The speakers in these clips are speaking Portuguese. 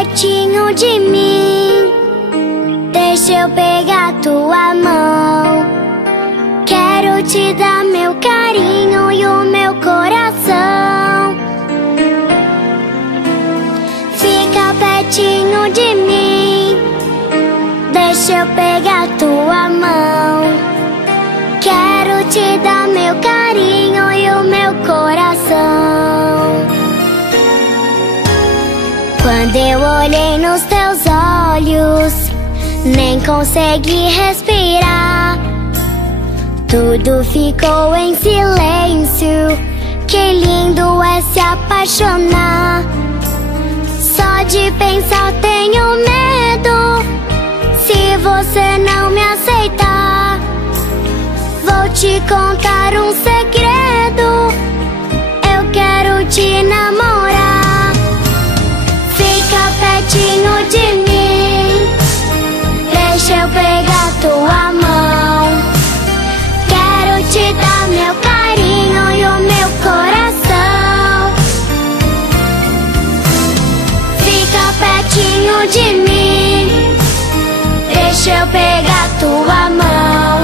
pertinho de mim, deixa eu pegar tua mão. Quero te dar meu carinho e o meu coração. Fica pertinho de mim, deixa eu pegar tua mão. Quero te dar meu carinho e o meu coração. Quando eu olhei nos teus olhos, nem consegui respirar. Tudo ficou em silêncio. Que lindo é se apaixonar. Só de pensar tenho medo. Se você não me aceitar, vou te contar um segredo. Eu quero te namorar. Fica pertinho de mim, deixa eu pegar tua mão. Quero te dar meu carinho e o meu coração. Fica pertinho de mim, deixa eu pegar tua mão.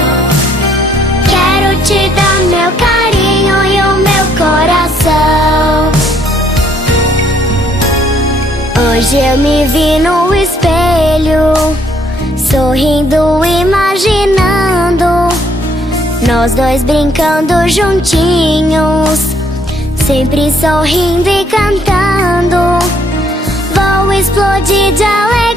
Quero te dar meu carinho e o meu coração. Hoje eu me vi no espelho, sorrindo, imaginando nós dois brincando juntinhos, sempre sorrindo e cantando. Vou explodir de alegria